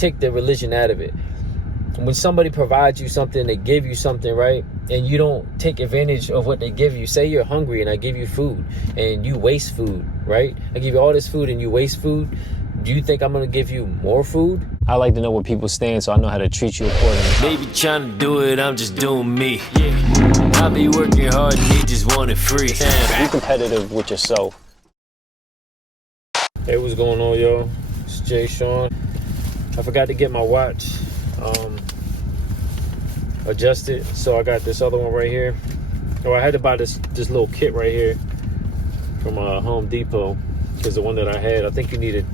take the religion out of it. When somebody provides you something, they give you something, right? And you don't take advantage of what they give you. Say you're hungry and I give you food and you waste food, right? I give you all this food and you waste food. Do you think I'm going to give you more food? I like to know where people stand so I know how to treat you accordingly. Baby trying to do it, I'm just doing me. Yeah. I be working hard and they just want it free. Be competitive with yourself. Hey, what's going on, y'all? It's Jsean. I forgot to get my watch adjusted, so I got this other one right here. Oh, I had to buy this little kit right here from Home Depot, because the one that I had, I think you needed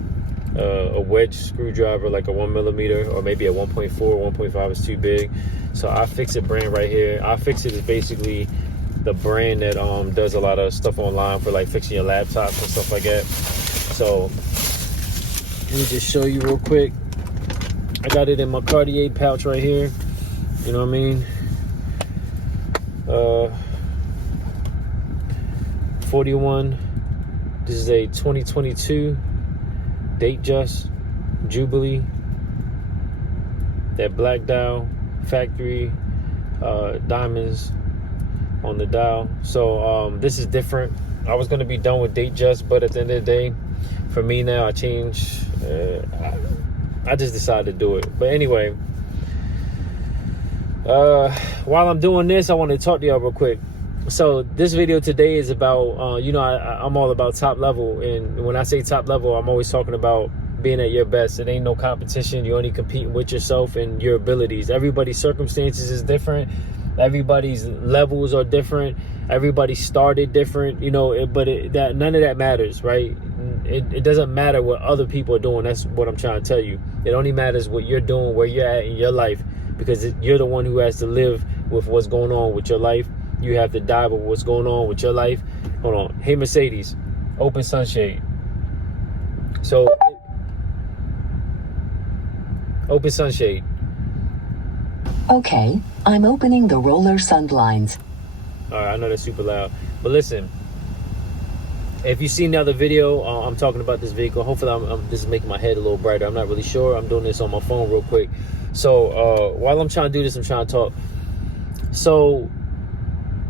a wedge screwdriver, like a 1mm, or maybe a 1.4, 1.5 is too big. So iFixit brand right here. iFixit is basically the brand that does a lot of stuff online for like fixing your laptops and stuff like that. So let me just show you real quick. I got it in my Cartier pouch right here. You know what I mean? 41. This is a 2022 Datejust Jubilee. That black dial, factory diamonds on the dial. So this is different. I was gonna be done with Datejust, but at the end of the day, for me now, I changed. I just decided to do it. But anyway, while I'm doing this, I want to talk to y'all real quick. So this video today is about, you know, I'm all about top level. And when I say top level, I'm always talking about being at your best. It ain't no competition. You're only competing with yourself and your abilities. Everybody's circumstances is different. Everybody's levels are different. Everybody started different, you know, but none of that matters, right? It doesn't matter what other people are doing. That's what I'm trying to tell you. It only matters what you're doing, where you're at in your life, because you're the one who has to live with what's going on with your life. You have to die with what's going on with your life. Hold on. Hey, Mercedes, open sunshade. So, open sunshade. Okay, I'm opening the roller sun blinds. All right, I know that's super loud, but listen. If you've seen the other video, I'm talking about this vehicle. Hopefully, this is making my head a little brighter. I'm not really sure. I'm doing this on my phone real quick. So while I'm trying to do this, I'm trying to talk. So,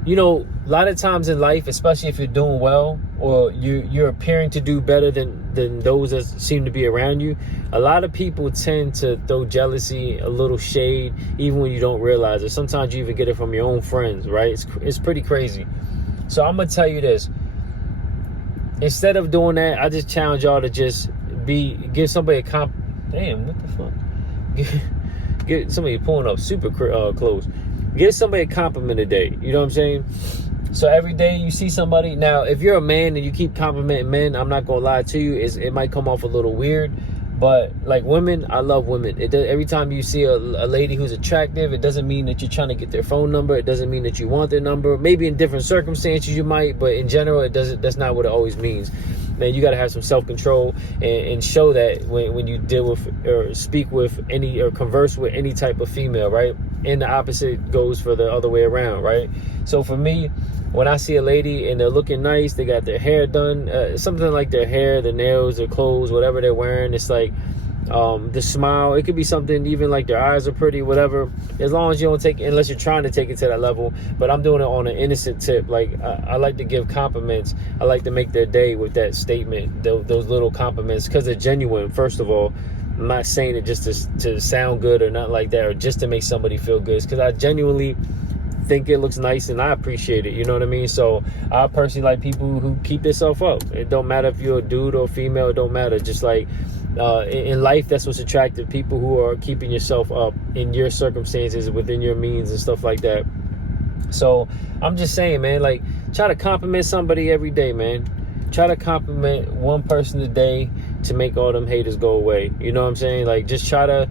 you know, a lot of times in life, especially if you're doing well or you're appearing to do better than those that seem to be around you, a lot of people tend to throw jealousy, a little shade, even when you don't realize it. Sometimes you even get it from your own friends, right? It's pretty crazy. So I'm going to tell you this. Instead of doing that, I just challenge y'all to just give somebody a damn, what the fuck? Get somebody pulling up super close. Give somebody a compliment a day. You know what I'm saying? So every day you see somebody. Now, if you're a man and you keep complimenting men, I'm not gonna lie to you, it might come off a little weird. But like women, I love women. Every time you see a lady who's attractive, it doesn't mean that you're trying to get their phone number. It doesn't mean that you want their number. Maybe in different circumstances you might, but in general, it doesn't. That's not what it always means. Man, you got to have some self-control and show that when you deal with or speak with any or converse with any type of female, right? And the opposite goes for the other way around, right? So for me, when I see a lady and they're looking nice, they got their hair done, something like their hair, their nails, their clothes, whatever they're wearing, it's like the smile. It could be something even like their eyes are pretty, whatever. As long as you don't take it, unless you're trying to take it to that level. But I'm doing it on an innocent tip. Like I like to give compliments. I like to make their day with that statement, those little compliments, because they're genuine. First of all, I'm not saying it just to sound good or not like that, or just to make somebody feel good. Because I genuinely think it looks nice and I appreciate it, you know what I mean? So I personally like people who keep themselves up. It don't matter if you're a dude or female, it don't matter. Just like in life, that's what's attractive. People who are keeping yourself up in your circumstances, within your means and stuff like that. So I'm just saying, man, like, try to compliment somebody every day, man. Try to compliment one person a day to make all them haters go away. You know what I'm saying? Like, just try to,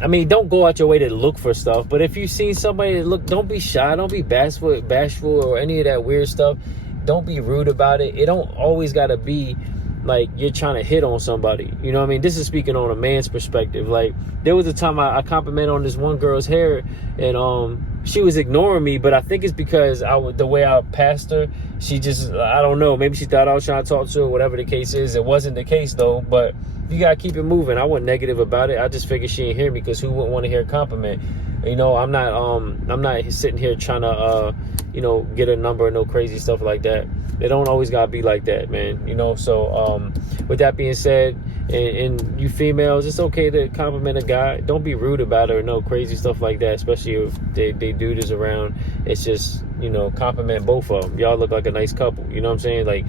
I mean, don't go out your way to look for stuff. But if you see somebody that don't be shy. Don't be bashful or any of that weird stuff. Don't be rude about it. It don't always got to be like you're trying to hit on somebody. You know what I mean? This is speaking on a man's perspective. Like, there was a time I complimented on this one girl's hair, and she was ignoring me, but I think it's because the way I passed her, she just, I don't know, maybe she thought I was trying to talk to her, whatever the case is. It wasn't the case though, but you gotta keep it moving. I wasn't negative about it. I just figured she ain't hear me, because who wouldn't want to hear a compliment? You know, I'm not sitting here trying to you know, get a number, no crazy stuff like that. It don't always gotta be like that, man. You know, so with that being said, and you females, it's okay to compliment a guy. Don't be rude about it or no crazy stuff like that, especially if they dude is around. It's just, you know, compliment both of them. Y'all look like a nice couple. You know what I'm saying? Like,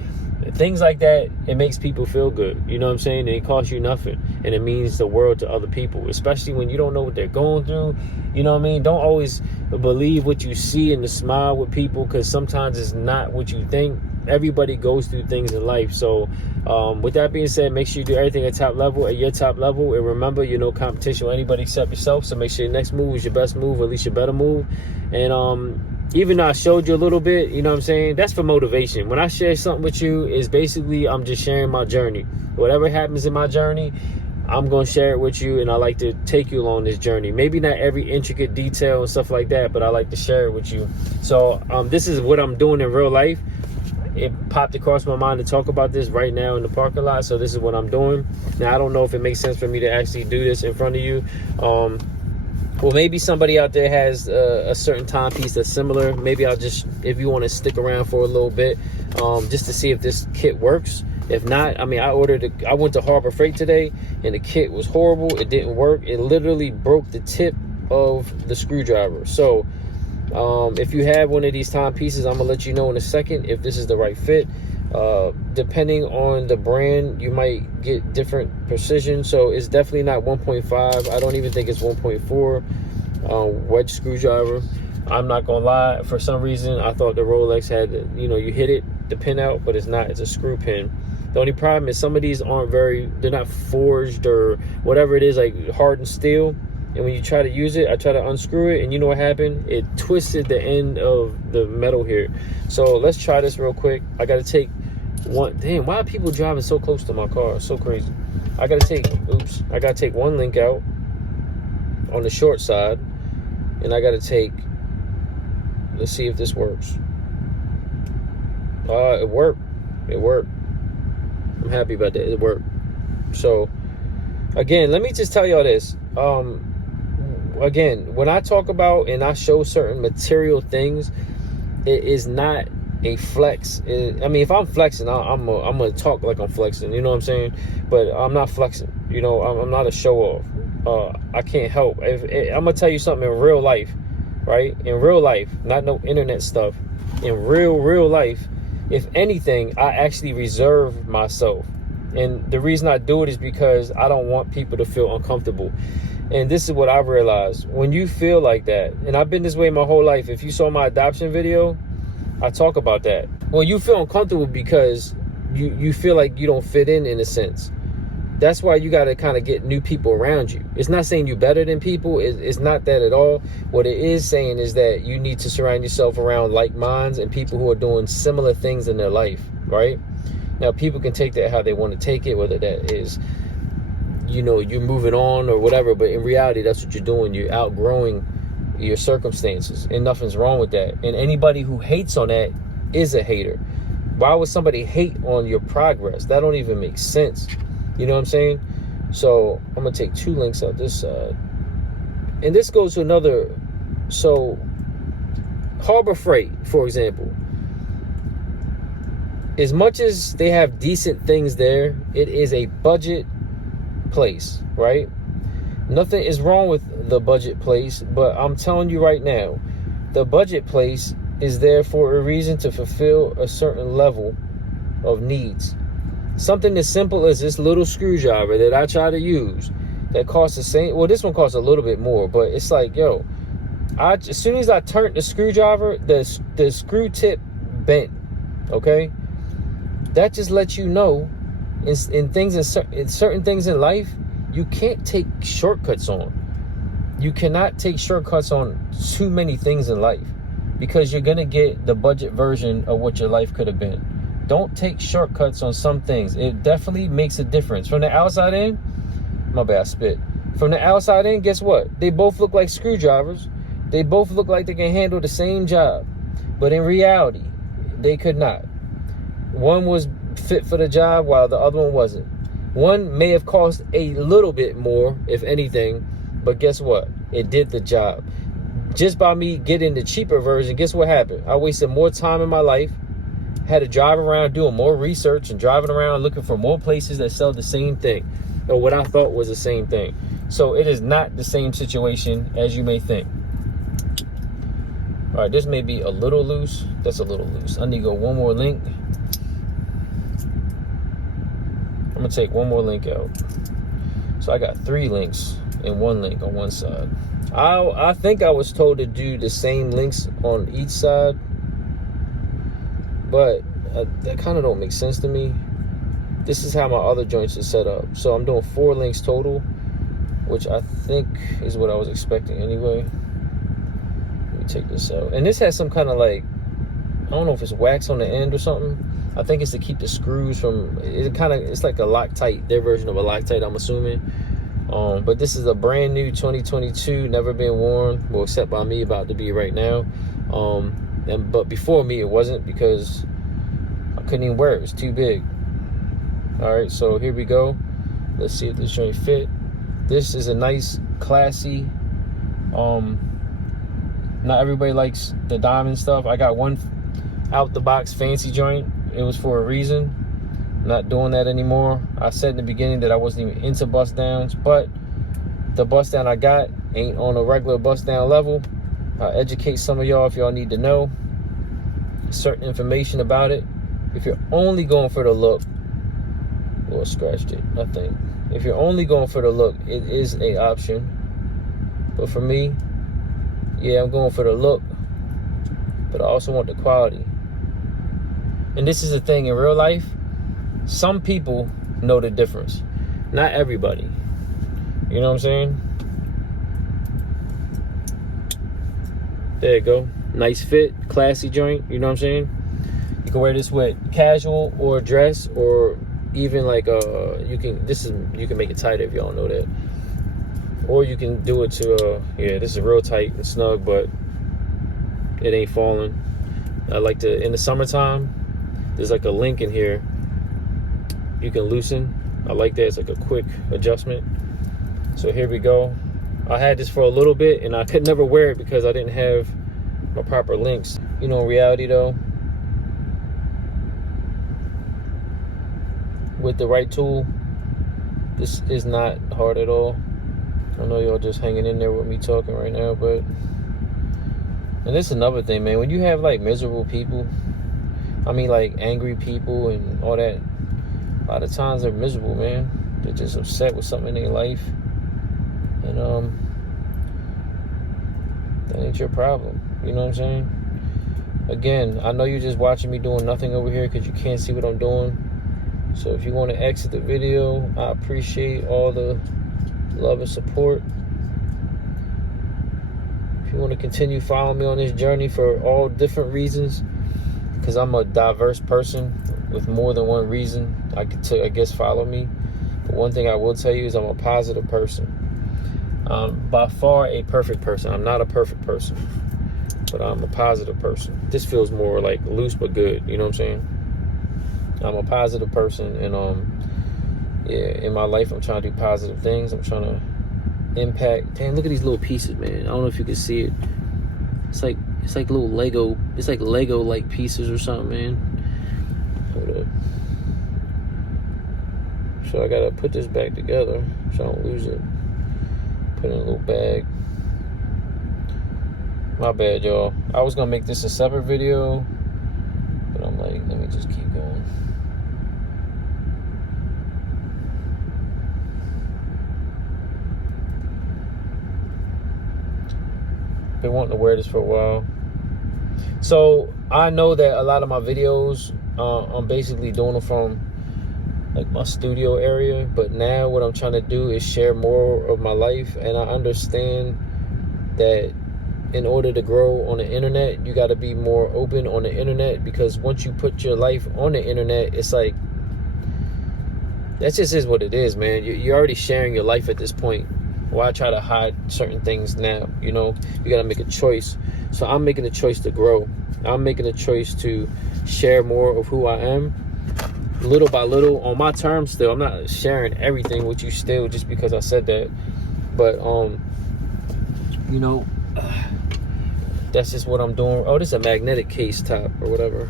things like that, it makes people feel good. You know what I'm saying? And it costs you nothing, and it means the world to other people, especially when you don't know what they're going through. You know what I mean? Don't always believe what you see and the smile with people, because sometimes it's not what you think. Everybody goes through things in life. So with that being said, make sure you do everything at top level, at your top level, and remember, you're no competition with anybody except yourself. So make sure your next move is your best move, or at least your better move. And even though I showed you a little bit, you know what I'm saying, that's for motivation. When I share something with you, is basically I'm just sharing my journey. Whatever happens in my journey, I'm going to share it with you, and I like to take you along this journey. Maybe not every intricate detail and stuff like that, but I like to share it with you. So this is what I'm doing in real life. It popped across my mind to talk about this right now in the parking lot, so this is what I'm doing. Now, I don't know if it makes sense for me to actually do this in front of you. Well, maybe somebody out there has a certain timepiece that's similar. Maybe I'll just, if you want to stick around for a little bit, just to see if this kit works. If not, I mean, I went to Harbor Freight today, and the kit was horrible. It didn't work. It literally broke the tip of the screwdriver. So if you have one of these timepieces, I'm gonna let you know in a second if this is the right fit. Depending on the brand, you might get different precision. So it's definitely not 1.5. I don't even think it's 1.4 wedge screwdriver. I'm not gonna lie, for some reason I thought the Rolex had, you know, you hit it, the pin out, but it's not. It's a screw pin. The only problem is some of these aren't they're not forged or whatever it is, like hardened steel. And when you try to use it, I try to unscrew it, and you know what happened? It twisted the end of the metal here. So let's try this real quick. I gotta take one. Damn, why are people driving so close to my car? It's so crazy. I gotta take one link out on the short side, and I gotta take, let's see if this works. It worked. I'm happy about that. It worked. So again, let me just tell y'all this. Again, when I talk about and I show certain material things, it is not a flex. I mean, if I'm flexing, I'm gonna talk like I'm flexing. You know what I'm saying? But I'm not flexing. You know, I'm not a show off. I can't help. I'm gonna tell you something in real life, right? In real life, not no internet stuff. In real life, if anything, I actually reserve myself. And the reason I do it is because I don't want people to feel uncomfortable. And this is what I realized. When you feel like that, and I've been this way my whole life. If you saw my adoption video, I talk about that. When you feel uncomfortable because you feel like you don't fit in a sense. That's why you got to kind of get new people around you. It's not saying you're better than people. It's not that at all. What it is saying is that you need to surround yourself around like minds and people who are doing similar things in their life, right? Now, people can take that how they want to take it, whether that is, you know, you're moving on or whatever. But in reality, that's what you're doing. You're outgrowing your circumstances, and nothing's wrong with that. And anybody who hates on that is a hater. Why would somebody hate on your progress? That don't even make sense. You know what I'm saying? So I'm going to take two links out this side. And this goes to another. So Harbor Freight, for example, as much as they have decent things there, it is a budget place, right? Nothing is wrong with the budget place, but I'm telling you right now, the budget place is there for a reason, to fulfill a certain level of needs. Something as simple as this little screwdriver that I try to use that costs the same. Well, this one costs a little bit more, but it's like, yo, as soon as I turned the screwdriver, the screw tip bent. Okay, that just lets you know in certain things in life, you can't take shortcuts on. You cannot take shortcuts on too many things in life, because you're gonna get the budget version of what your life could have been. Don't take shortcuts on some things. It definitely makes a difference. From the outside in, my bad, I spit. From the outside in, guess what? They both look like screwdrivers. They both look like they can handle the same job. But in reality, they could not. One was fit for the job while the other one wasn't. One may have cost a little bit more, if anything, but guess what? It did the job. Just by me getting the cheaper version, guess what happened? I wasted more time in my life, had to drive around doing more research and driving around looking for more places that sell the same thing, or what I thought was the same thing. So it is not the same situation as you may think. All right, this may be a little loose. That's a little loose. I need to go one more link. I'm gonna take one more link out. So I got 3 links and 1 link on one side. I think I was told to do the same links on each side, but that kind of don't make sense to me. This is how my other joints are set up. So I'm doing 4 links total, which I think is what I was expecting anyway. Let me take this out. And this has some kind of like, I don't know if it's wax on the end or something. I think it's to keep the screws from, it's like a Loctite, their version of a Loctite, I'm assuming. But this is a brand new 2022, never been worn, well, except by me, about to be right now. But before me, it wasn't, because I couldn't even wear it. It was too big. All right, so here we go. Let's see if this joint fit. This is a nice, classy. Not everybody likes the diamond stuff. I got one out the box fancy joint. It was for a reason. I'm not doing that anymore. I said in the beginning that I wasn't even into bust downs, but the bust down I got ain't on a regular bust down level. I'll educate some of y'all if y'all need to know certain information about it. If you're only going for the look, well, scratched it, I think. If you're only going for the look, it is a option. But for me, yeah, I'm going for the look, but I also want the quality. And this is the thing, in real life, some people know the difference. Not everybody. You know what I'm saying? There you go. Nice fit, classy joint. You know what I'm saying? You can wear this with casual or dress, or even like you can make it tighter if y'all know that. Or you can do it to yeah, this is real tight and snug, but it ain't falling. I like to, in the summertime, there's like a link in here you can loosen. I like that. It's like a quick adjustment. So here we go. I had this for a little bit and I could never wear it because I didn't have my proper links. You know, in reality though, with the right tool, this is not hard at all. I know y'all just hanging in there with me talking right now, but, and this is another thing, man. When you have like miserable people, I mean like angry people and all that, a lot of times they're miserable, man. They're just upset with something in their life, and that ain't your problem. You know what I'm saying? Again, I know you're just watching me doing nothing over here because you can't see what I'm doing. So if you want to exit the video, I appreciate all the love and support. If you want to continue following me on this journey for all different reasons, because I'm a diverse person with more than one reason, I guess follow me. But one thing I will tell you is I'm a positive person. By far a perfect person. I'm not a perfect person, but I'm a positive person. This feels more like loose but good. You know what I'm saying? I'm a positive person, and yeah, in my life I'm trying to do positive things. I'm trying to impact. Damn, look at these little pieces, man. I don't know if you can see it. It's like little Lego. It's like Lego like pieces or something, man. Hold up. So I gotta put this back together so I don't lose it. Put it in a little bag. My bad, y'all. I was gonna make this a separate video, but I'm like, let me just keep going. Been wanting to wear this for a while. So I know that a lot of my videos, I'm basically doing them from like my studio area, but now what I'm trying to do is share more of my life. And I understand that in order to grow on the internet, you got to be more open on the internet, because once you put your life on the internet, it's like, that just is what it is, man. You're already sharing your life at this point. Why try to hide certain things now? You know, you got to make a choice. So I'm making a choice to grow. I'm making a choice to share more of who I am. little by little on my terms still. I'm not sharing everything with you still just because I said that. But, you know, that's just what I'm doing. Oh, this is a magnetic case top or whatever.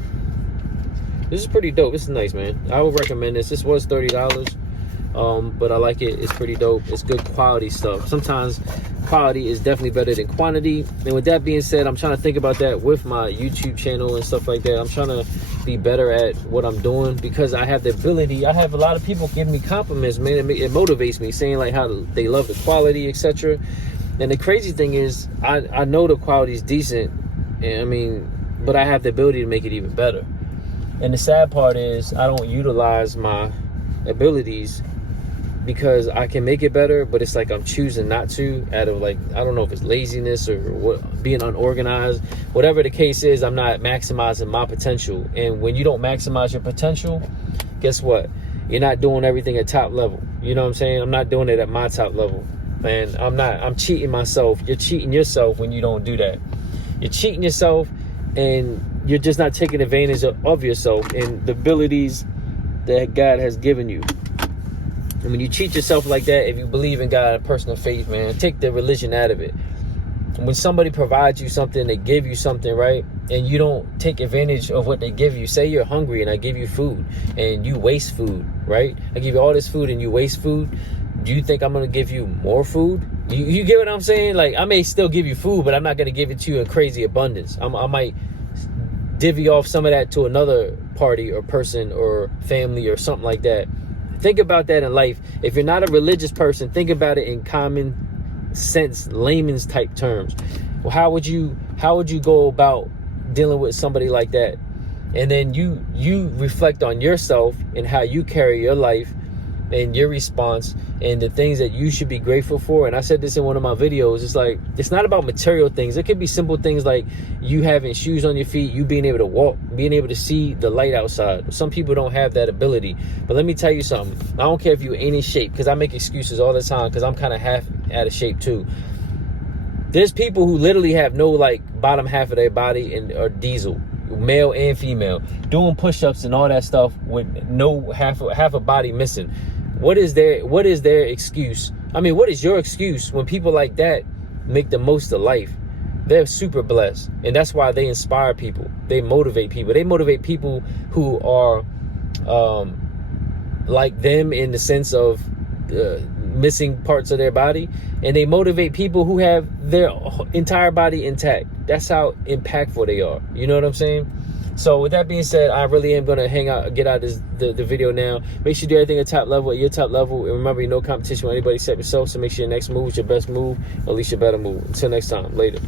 This is pretty dope. This is nice, man. I would recommend this. This was $30. But I like it. It's pretty dope. It's good quality stuff. Sometimes quality is definitely better than quantity. And with that being said, I'm trying to think about that with my YouTube channel and stuff like that. I'm trying to be better at what I'm doing because I have the ability. I have a lot of people giving me compliments, man. It motivates me, saying like how they love the quality, etc. And the crazy thing is, I know the quality is decent, and I mean, but I have the ability to make it even better. And the sad part is I don't utilize my abilities because I can make it better, but it's like I'm choosing not to out of like, I don't know if it's laziness or what, being unorganized, whatever the case is. I'm not maximizing my potential. And when you don't maximize your potential, guess what? You're not doing everything at top level. You know what I'm saying? I'm not doing it at my top level, man. I'm cheating myself. You're cheating yourself when you don't do that. You're cheating yourself, and you're just not taking advantage of yourself and the abilities that God has given you. And when you cheat yourself like that, if you believe in God, a person of faith, man, take the religion out of it. When somebody provides you something, they give you something, right? And you don't take advantage of what they give you. Say you're hungry and I give you food and you waste food, right? I give you all this food and you waste food. Do you think I'm going to give you more food? You get what I'm saying? Like, I may still give you food, but I'm not going to give it to you in crazy abundance. I might divvy off some of that to another party or person or family or something like that. Think about that in life. If you're not a religious person, think about it in common sense, layman's type terms. Well, how would you go about dealing with somebody like that? And then you reflect on yourself and how you carry your life and your response and the things that you should be grateful for. And I said this in one of my videos. It's like, it's not about material things. It could be simple things like you having shoes on your feet, you being able to walk, being able to see the light outside. Some people don't have that ability. But let me tell you something. I don't care if you're in shape, because I make excuses all the time because I'm kind of half out of shape too. There's people who literally have no like bottom half of their body and are diesel, male and female, doing push-ups and all that stuff with no half a body missing. What is their excuse? I mean, what is your excuse when people like that make the most of life? They're super blessed, and that's why they inspire people. They motivate people. They motivate people who are like them in the sense of missing parts of their body, and they motivate people who have their entire body intact. That's how impactful they are. You know what I'm saying? So with that being said, I really am going to get out the video now. Make sure you do everything at top level, at your top level. And remember, you're no competition with anybody except yourself. So make sure your next move is your best move, or at least your better move. Until next time, later.